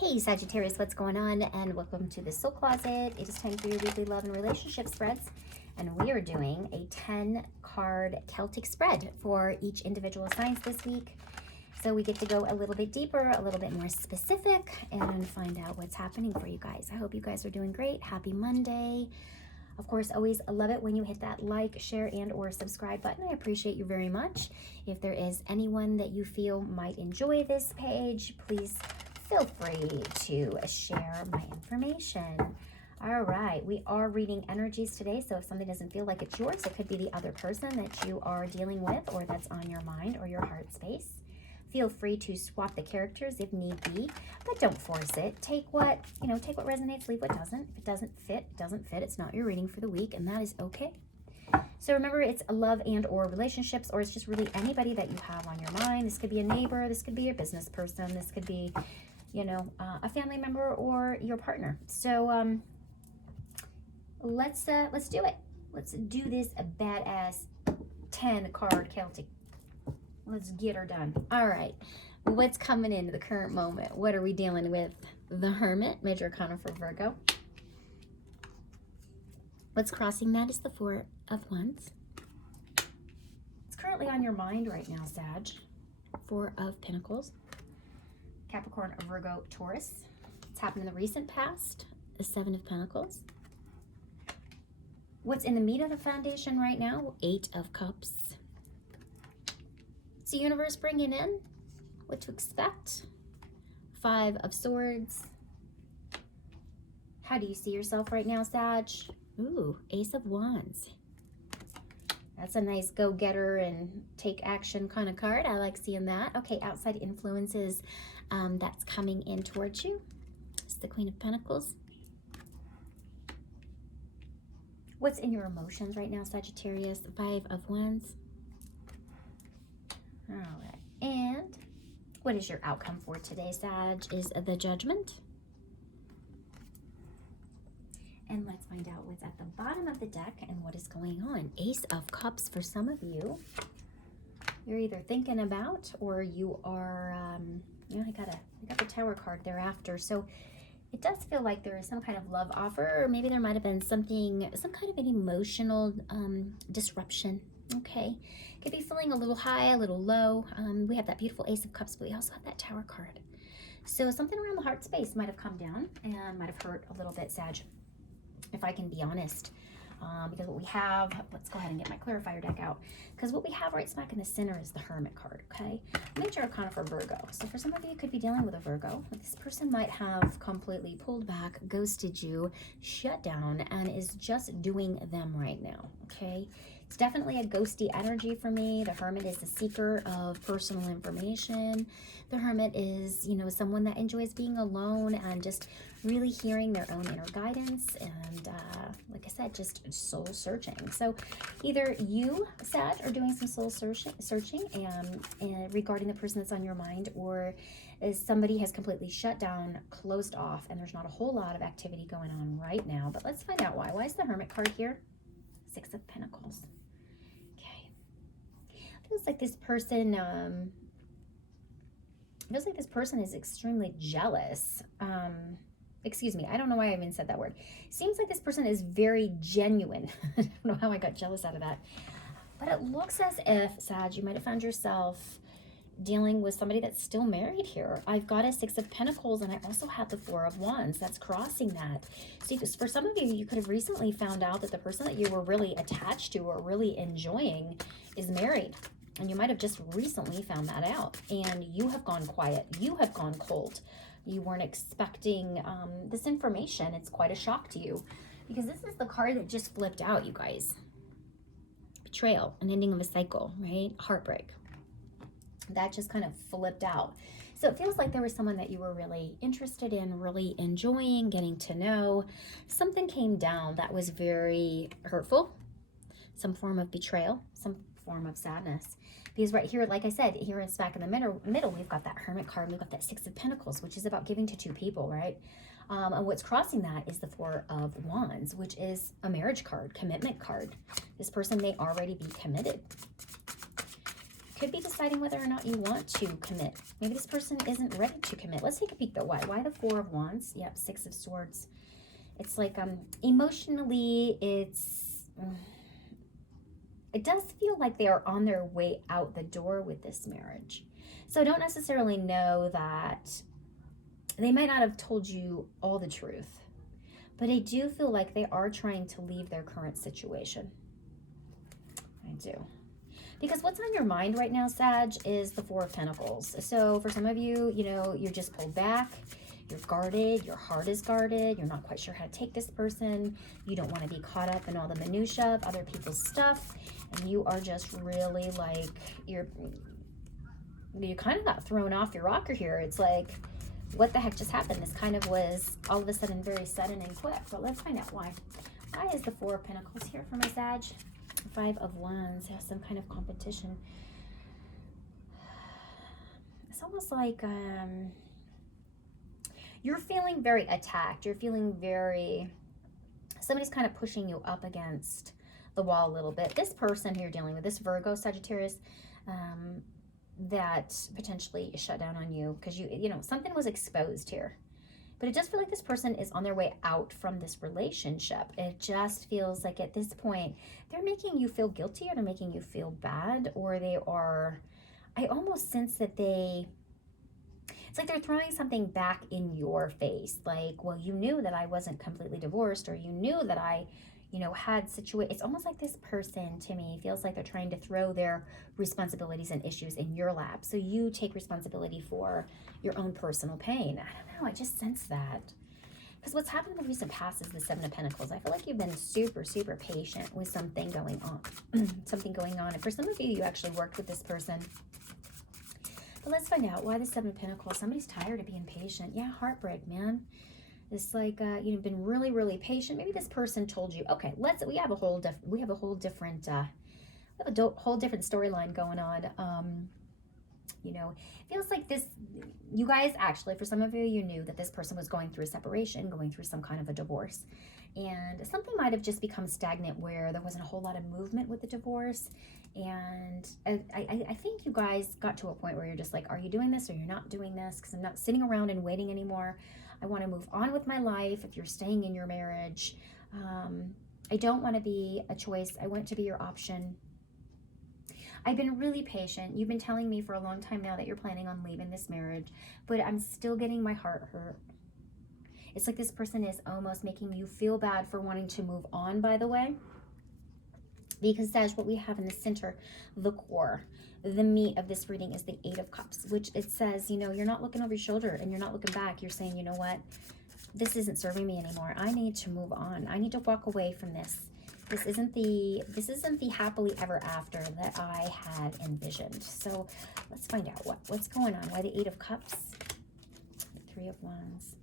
Hey Sagittarius, what's going on? And welcome to the Soul Closet. It is time for your weekly love and relationship spreads. And we are doing a 10 card Celtic spread for each individual signs this week. So we get to go a little bit deeper, a little bit more specific, and find out what's happening for you guys. I hope you guys are doing great. Happy Monday. Of course, always love it when you hit that like, share, and or subscribe button. I appreciate you very much. If there is anyone that you feel might enjoy this page, please feel free to share my information. All right, we are reading energies today, so if something doesn't feel like it's yours, it could be the other person that you are dealing with or that's on your mind or your heart space. Feel free to swap the characters if need be, but don't force it. Take what resonates, leave what doesn't. If it doesn't fit, it doesn't fit. It's not your reading for the week, and that is okay. So remember, it's a love and or relationships, or it's just really anybody that you have on your mind. This could be a neighbor, this could be a business person, this could be, a family member or your partner. So let's do it. Let's do this badass 10 card Celtic. Let's get her done. All right, what's coming into the current moment? What are we dealing with? The Hermit, major arcana for Virgo. What's crossing that is the Four of Wands. It's currently on your mind right now, Sag. Four of Pentacles. Capricorn, Virgo, Taurus. It's happened in the recent past. The Seven of Pentacles. What's in the meat of the foundation right now? Eight of Cups. It's the universe bringing in what to expect. Five of Swords. How do you see yourself right now, Sag? Ooh, Ace of Wands. That's a nice go-getter and take action kind of card. I like seeing that. Okay, outside influences that's coming in towards you. It's the Queen of Pentacles. What's in your emotions right now, Sagittarius? Five of Wands. All right, and what is your outcome for today, Sag? Is the Judgment. And let's find out what's at the bottom of the deck and what is going on. Ace of Cups for some of you. You're either thinking about or you are, I got the Tower card thereafter. So it does feel like there is some kind of love offer, or maybe there might have been some kind of an emotional disruption. Okay, could be feeling a little high, a little low. We have that beautiful Ace of Cups, but we also have that Tower card. So something around the heart space might have come down and might have hurt a little bit, Sag, if I can be honest. Because what we have, let's go ahead and get my clarifier deck out, because what we have right smack in the center is the Hermit card, okay? Major arcana for Virgo. So for some of you, you could be dealing with a Virgo. This person might have completely pulled back, ghosted you, shut down, and is just doing them right now, okay? It's definitely a ghosty energy for me. The Hermit is the seeker of personal information. The Hermit is, someone that enjoys being alone and just really hearing their own inner guidance and, like I said, just soul searching. So either you, Sag, are doing some soul searching and regarding the person that's on your mind, or is somebody has completely shut down, closed off, and there's not a whole lot of activity going on right now. But let's find out why. Why is the Hermit card here? Six of Pentacles. Okay. Feels like this person, is extremely jealous. Excuse me, I don't know why I even said that word. Seems like this person is very genuine. I don't know how I got jealous out of that. But it looks as if, Sag, you might have found yourself dealing with somebody that's still married here. I've got a Six of Pentacles, and I also have the Four of Wands. That's crossing that. So for some of you, you could have recently found out that the person that you were really attached to or really enjoying is married. And you might have just recently found that out. And you have gone quiet. You have gone cold. You weren't expecting this information. It's quite a shock to you, because this is the card that just flipped out, you guys. Betrayal, an ending of a cycle, right? Heartbreak. That just kind of flipped out. So it feels like there was someone that you were really interested in, really enjoying, getting to know. Something came down that was very hurtful. Some form of betrayal, some form of sadness. Because right here, like I said, here in back in the middle, we've got that Hermit card, we've got that Six of Pentacles, which is about giving to two people, right? And what's crossing that is the Four of Wands, which is a marriage card, commitment card. This person may already be committed. Could be deciding whether or not you want to commit. Maybe this person isn't ready to commit. Let's take a peek though. Why? Why the Four of Wands? Yep, Six of Swords. It's like emotionally, it does feel like they are on their way out the door with this marriage. So I don't necessarily know that they might not have told you all the truth, but I do feel like they are trying to leave their current situation. I do. Because what's on your mind right now, Sag, is the Four of Pentacles. So for some of you, you know, you're just pulled back, you're guarded, your heart is guarded, you're not quite sure how to take this person, you don't want to be caught up in all the minutia of other people's stuff, and you are just really like, you kind of got thrown off your rocker here. It's like, what the heck just happened? This kind of was all of a sudden very sudden and quick, but let's find out why. Why is the Four of Pentacles here for my Sag? Five of Wands has some kind of competition. It's almost like you're feeling very attacked. You're feeling very, somebody's kind of pushing you up against the wall a little bit. This person who you're dealing with, this Virgo, Sagittarius, that potentially shut down on you because you know, something was exposed here. But it does feel like this person is on their way out from this relationship. It just feels like at this point, they're making you feel guilty, or they're making you feel bad, or they are, I almost sense that it's like they're throwing something back in your face. Like, well, you knew that I wasn't completely divorced, or you knew that I, you know, had it's almost like this person to me feels like they're trying to throw their responsibilities and issues in your lap. So you take responsibility for your own personal pain. I don't know, I just sense that. Because what's happened in the recent past is the Seven of Pentacles. I feel like you've been super, super patient with something going on. Something going on. And for some of you, you actually worked with this person. But let's find out why the Seven of Pentacles. Somebody's tired of being patient. Yeah, heartbreak, man. It's like you've been really, really patient. Maybe this person told you, okay, we have a whole different storyline going on. You know, it feels like this, you guys actually, for some of you, you knew that this person was going through a separation, going through some kind of a divorce. And something might have just become stagnant where there wasn't a whole lot of movement with the divorce. And I think you guys got to a point where you're just like, are you doing this or you're not doing this? Because I'm not sitting around and waiting anymore. I want to move on with my life. If you're staying in your marriage, I don't want to be a choice. I want to be your option. I've been really patient. You've been telling me for a long time now that you're planning on leaving this marriage, but I'm still getting my heart hurt. It's like this person is almost making you feel bad for wanting to move on, by the way. Because that's what we have in the center, the core. The meat of this reading is the Eight of Cups, which it says, you know, you're not looking over your shoulder and you're not looking back. You're saying, you know what? This isn't serving me anymore. I need to move on. I need to walk away from this. This isn't the happily ever after that I had envisioned. So let's find out what's going on. Why the Eight of Cups? The Three of Wands.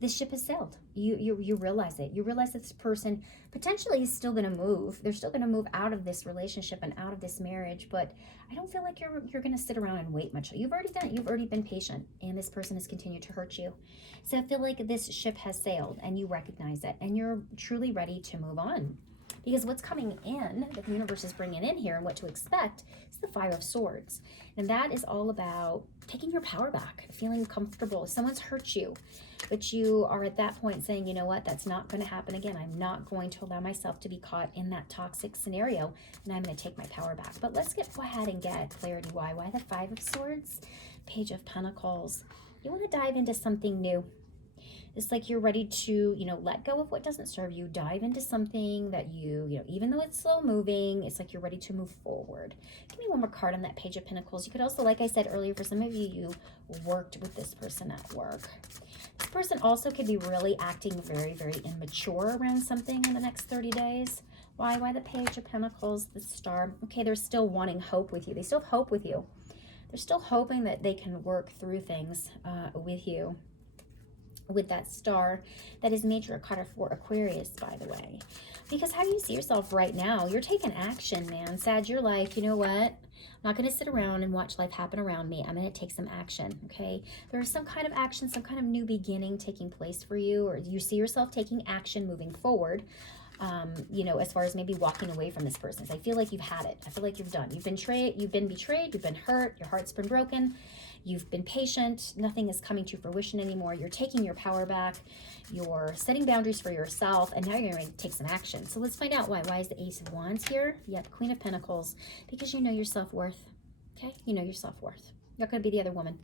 This ship has sailed. You realize it. You realize that this person potentially is still going to move. They're still going to move out of this relationship and out of this marriage. But I don't feel like you're going to sit around and wait much. You've already done it. You've already been patient, and this person has continued to hurt you. So I feel like this ship has sailed, and you recognize it, and you're truly ready to move on. Because what's coming in, that the universe is bringing in here, and what to expect, is the Five of Swords. And that is all about taking your power back, feeling comfortable. Someone's hurt you, but you are at that point saying, you know what, that's not going to happen again. I'm not going to allow myself to be caught in that toxic scenario, and I'm going to take my power back. But let's go ahead and get clarity why. Why the Five of Swords? Page of Pentacles. You want to dive into something new. It's like you're ready to, you know, let go of what doesn't serve you, dive into something that you know, even though it's slow moving, it's like you're ready to move forward. Give me one more card on that Page of Pentacles. You could also, like I said earlier, for some of you, you worked with this person at work. This person also could be really acting very, very immature around something in the next 30 days. Why the Page of Pentacles, the Star? Okay, they're still wanting hope with you. They still have hope with you. They're still hoping that they can work through things with you. With that Star, that is major arcana for Aquarius, by the way. Because how do you see yourself right now? You're taking action, man. Sag, you're like, you know what? I'm not going to sit around and watch life happen around me. I'm going to take some action, okay? There's some kind of action, some kind of new beginning taking place for you, or you see yourself taking action moving forward. you know, as far as maybe walking away from this person. I feel like you've had it. I feel like you've done. You've been betrayed, you've been hurt, your heart's been broken, you've been patient, nothing is coming to fruition anymore. You're taking your power back, you're setting boundaries for yourself, and now you're going to take some action. So let's find out why. Why is the Ace of Wands here? Yep, Queen of Pentacles, because you know your self-worth. Okay, you know your self-worth. You're not going to be the other woman.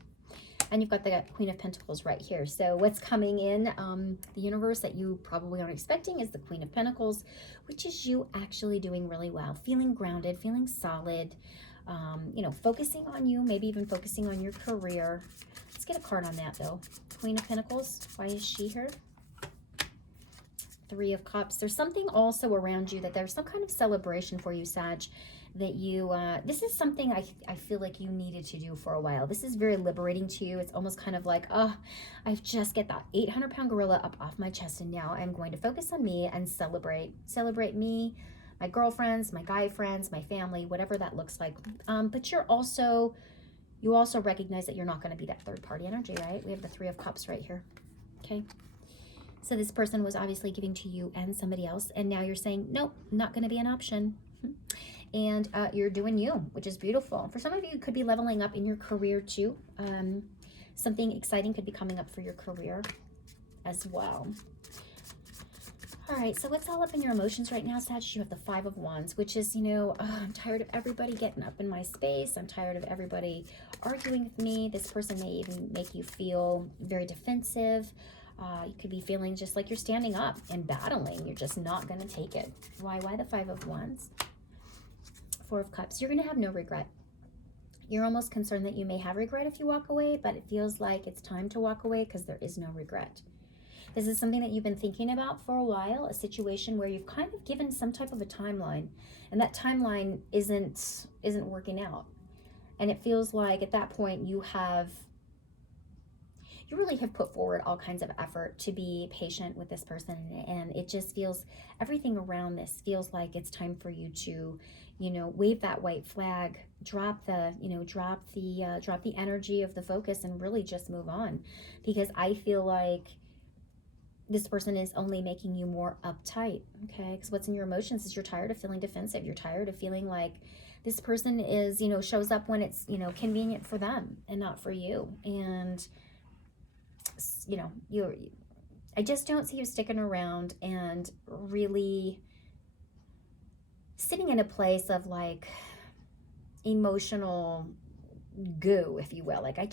And you've got the Queen of Pentacles right here. So what's coming in the universe that you probably aren't expecting is the Queen of Pentacles, which is you actually doing really well, feeling grounded, feeling solid, you know, focusing on you, maybe even focusing on your career. Let's get a card on that, though. Queen of Pentacles, why is she here? Three of Cups. There's something also around you that there's some kind of celebration for you, Sag, that you, this is something I feel like you needed to do for a while. This is very liberating to you. It's almost kind of like, oh, I've just get that 800-pound gorilla up off my chest, and now I'm going to focus on me and celebrate me, my girlfriends, my guy friends, my family, whatever that looks like. But you also recognize that you're not going to be that third party energy, right? We have the Three of Cups right here. Okay. So this person was obviously giving to you and somebody else, and now you're saying, nope, not going to be an option. And you're doing you, which is beautiful. For some of you, it could be leveling up in your career too. Something exciting could be coming up for your career as well. All right, so what's all up in your emotions right now, Sag? You have the Five of Wands, which is, you know, I'm tired of everybody getting up in my space. I'm tired of everybody arguing with me. This person may even make you feel very defensive. You could be feeling just like you're standing up and battling. You're just not going to take it. Why the Five of Wands? Four of Cups. You're going to have no regret. You're almost concerned that you may have regret if you walk away, but it feels like it's time to walk away because there is no regret. This is something that you've been thinking about for a while, a situation where you've kind of given some type of a timeline, and that timeline isn't working out. And it feels like at that point you really have put forward all kinds of effort to be patient with this person, and it just feels, everything around this feels like it's time for you to, you know, wave that white flag, drop the energy of the focus and really just move on. Because I feel like this person is only making you more uptight, okay? Because what's in your emotions is you're tired of feeling defensive. You're tired of feeling like this person is, you know, shows up when it's, you know, convenient for them and not for you. And, you know, I just don't see you sticking around and really sitting in a place of like emotional goo, if you will. Like, I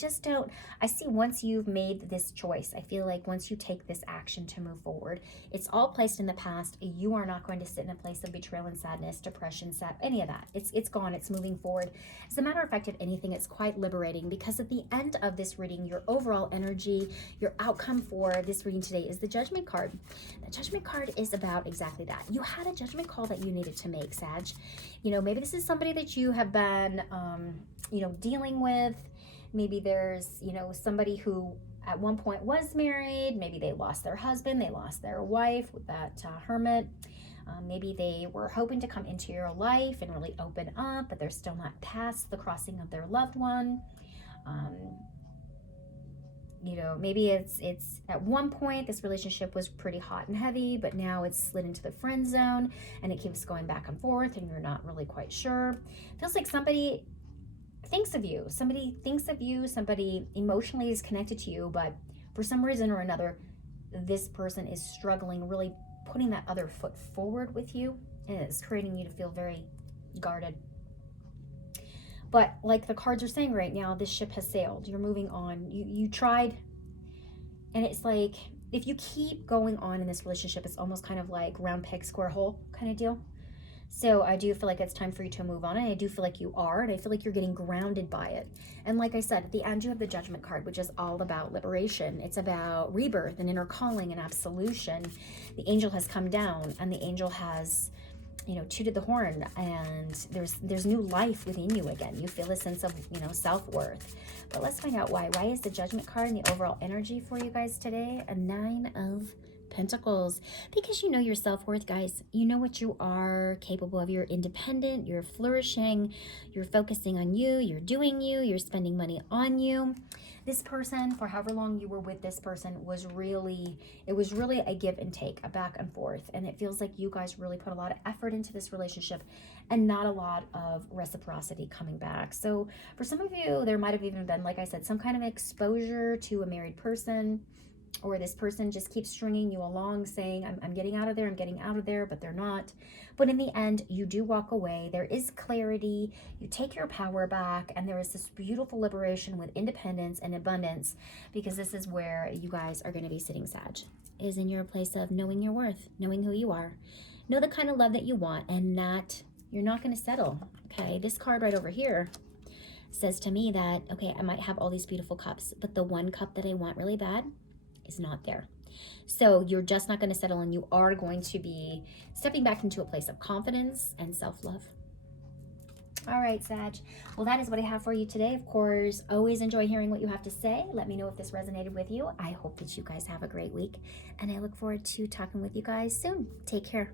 see once you've made this choice, I feel like once you take this action to move forward, it's all placed in the past. You are not going to sit in a place of betrayal and sadness, depression, any of that. It's gone. It's moving forward. As a matter of fact, if anything, it's quite liberating, because at the end of this reading, your overall energy, your outcome for this reading today is the Judgment card. The Judgment card is about exactly that. You had a judgment call that you needed to make, Sag. You know, maybe this is somebody that you have been, you know, dealing with. Maybe there's, you know, somebody who at one point was married. Maybe they lost their husband, they lost their wife with that hermit. Maybe they were hoping to come into your life and really open up, but they're still not past the crossing of their loved one. You know, maybe it's at one point this relationship was pretty hot and heavy, but now it's slid into the friend zone and it keeps going back and forth and you're not really quite sure. Feels like somebody thinks of you, somebody emotionally is connected to you, but for some reason or another, this person is struggling, really putting that other foot forward with you, and it's creating you to feel very guarded. But like the cards are saying right now, this ship has sailed. You're moving on. You tried, and it's like, if you keep going on in this relationship, it's almost kind of like round peg, square hole kind of deal. So I do feel like it's time for you to move on, and I do feel like you are, and I feel like you're getting grounded by it. And like I said, at the end, you have the Judgment card, which is all about liberation. It's about rebirth and inner calling and absolution. The angel has come down, and the angel has, you know, tooted the horn, and there's new life within you again. You feel a sense of, you know, self-worth. But let's find out why. Why is the Judgment card and the overall energy for you guys today? A Nine of Pentacles, because you know your self-worth, guys. You know what you are capable of. You're independent, you're flourishing, you're focusing on you, you're doing you, you're spending money on you. This person, for however long you were with this person, was really a give and take, a back and forth. And it feels like you guys really put a lot of effort into this relationship and not a lot of reciprocity coming back. So for some of you, there might have even been, like I said, some kind of exposure to a married person, or this person just keeps stringing you along saying, I'm getting out of there, I'm getting out of there, but they're not. But in the end, you do walk away. There is clarity. You take your power back, and there is this beautiful liberation with independence and abundance, because this is where you guys are going to be sitting, Sag, is in your place of knowing your worth, knowing who you are, know the kind of love that you want, and that you're not going to settle. Okay, this card right over here says to me that, okay, I might have all these beautiful cups, but the one cup that I want really bad is not there. So you're just not going to settle, and you are going to be stepping back into a place of confidence and self-love. All right, Sag. Well, that is what I have for you today. Of course, always enjoy hearing what you have to say. Let me know if this resonated with you. I hope that you guys have a great week, and I look forward to talking with you guys soon. Take care.